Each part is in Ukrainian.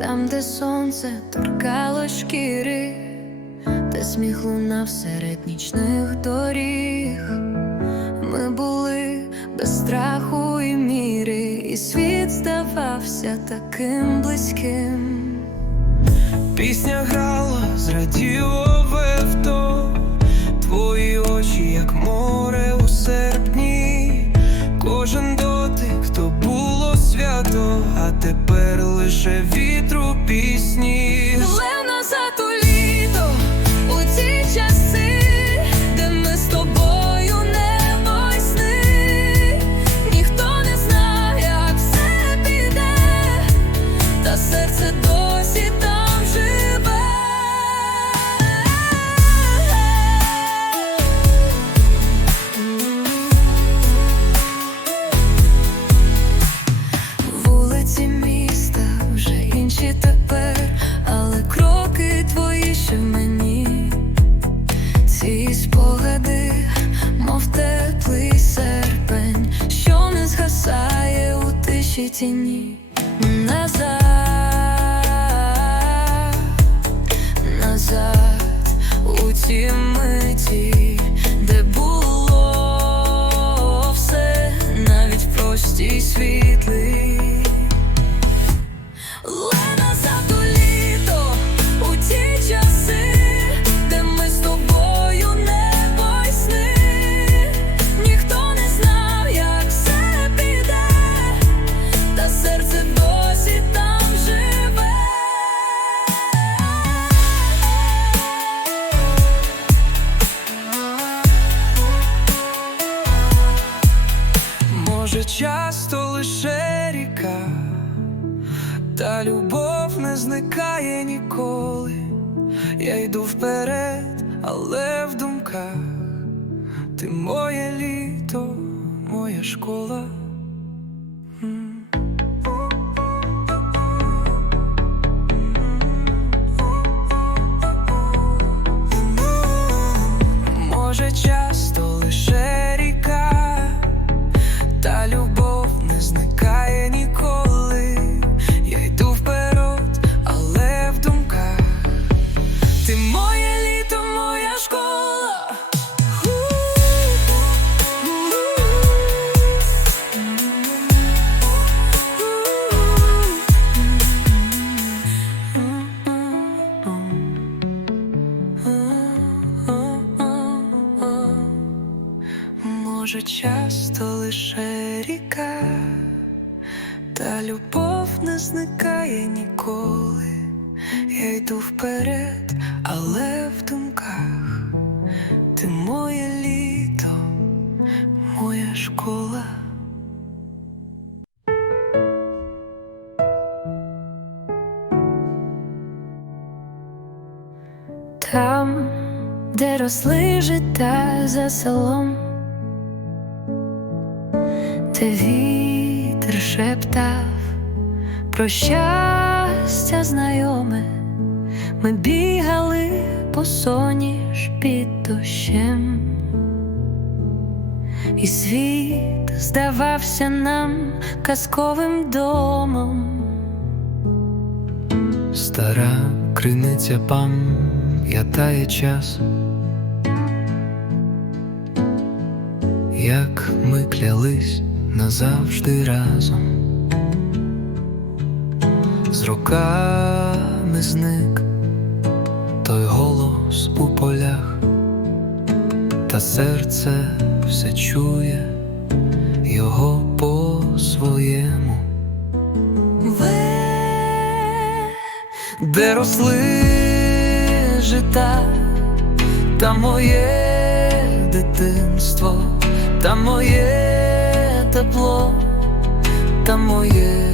там, де сонце торкало шкіри, де сміх лунав серед нічних доріг. Ми були без страху і міри, і світ здавався таким близьким. Пісня грала з тіні. Назад, назад, у ті зникає ніколи. Я йду вперед, але в думках ти моє літо, моя школа. Може, часто лише ріка, та любов не зникає ніколи. Я йду вперед, але в думках ти моє літо, моя школа. Там, де росли жита за селом, де вітер шептав. Про щастя знайоме, ми бігали по соніж під дощем, і світ здавався нам казковим домом. Стара криниця пам'ятає час, як ми клялись назавжди разом, з роками зник той голос у полях, та серце все чує його по-своєму. де росли жита, та моє дитинство, та моє тепло, та моє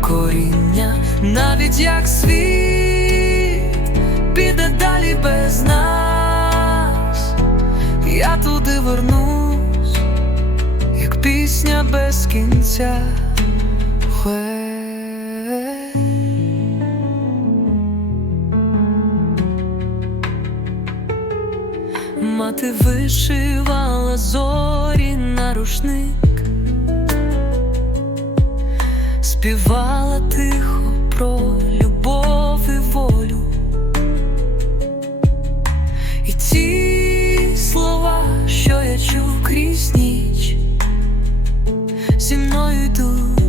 коріння, навіть як світ піде далі без нас, я туди вернусь, як пісня без кінця. Мати вишивала зорі на рушник, співала тихо про любов і волю, і ті слова, що я чув крізь ніч, зі мною йдуть.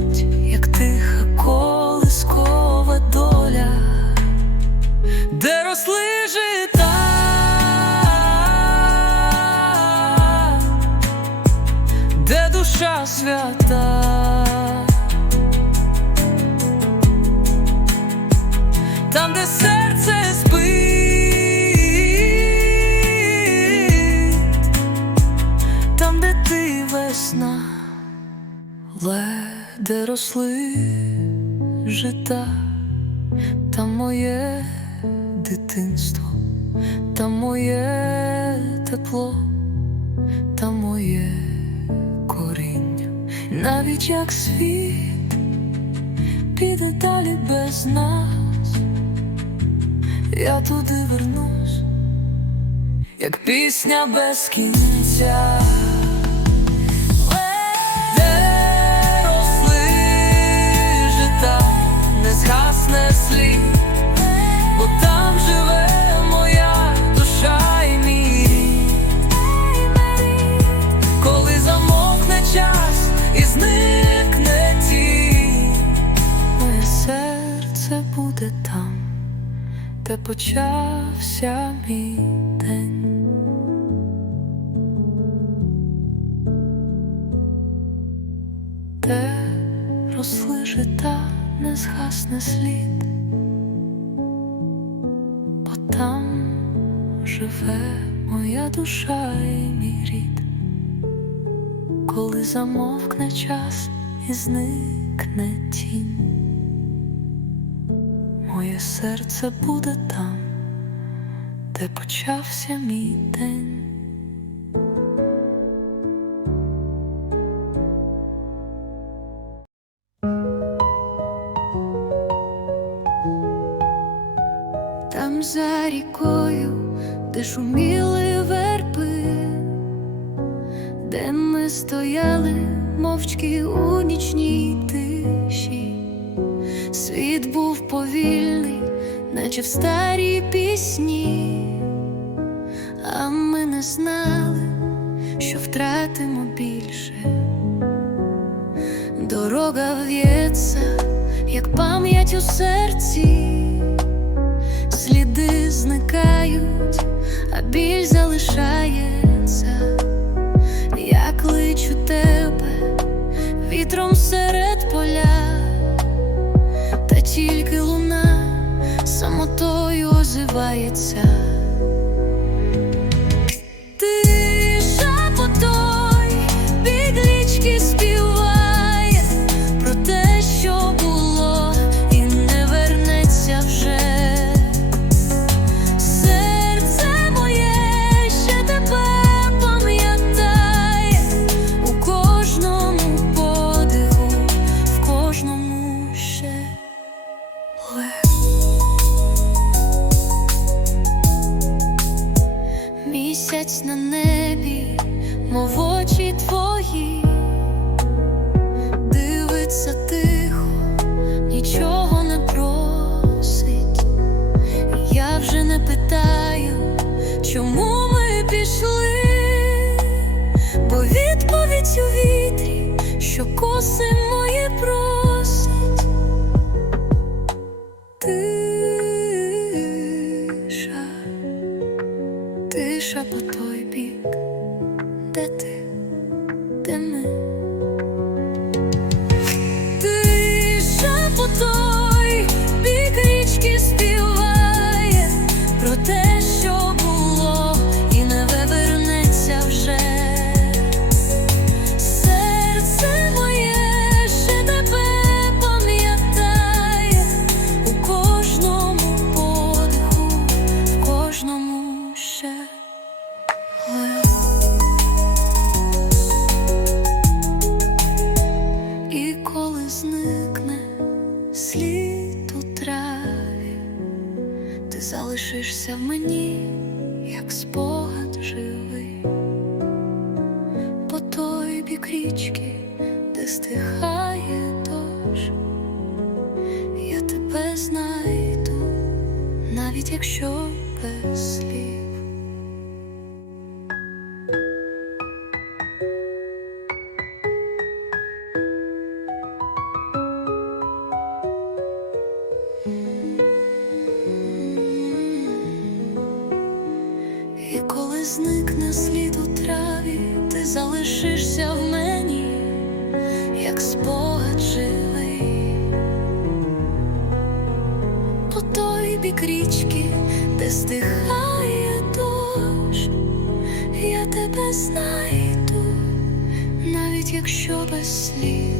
Там, де серце спить, там, де ти весна, леде росли жита, там моє дитинство, там моє тепло, там моє коріння, навіть як світ піде далі без нас, я туди вернусь, як пісня без кінця. Почався мій день. Де росли жита, не згасне слід, бо там живе моя душа і мій рід, коли замовкне час і зникне тінь, моє серце буде там, де почався мій день. Там за рікою, де шуміли верби, де ми стояли мовчки у нічній тиші, світ був повільний, наче в старій пісні, а ми не знали, що втратимо більше. Дорога в'ється, як пам'ять у серці. Сліди зникають, а біль залишається, я кличу тебе вітром серед поля, самотою мов твої, дивиться тихо, нічого не просить. Я вже не питаю, чому ми пішли, бо відповідь у вітрі, що коси навіть якщо без слів. І коли зникне слід у траві, ти залишишся в мені, стихає дощ, я тебе знайду, навіть якщо без слів.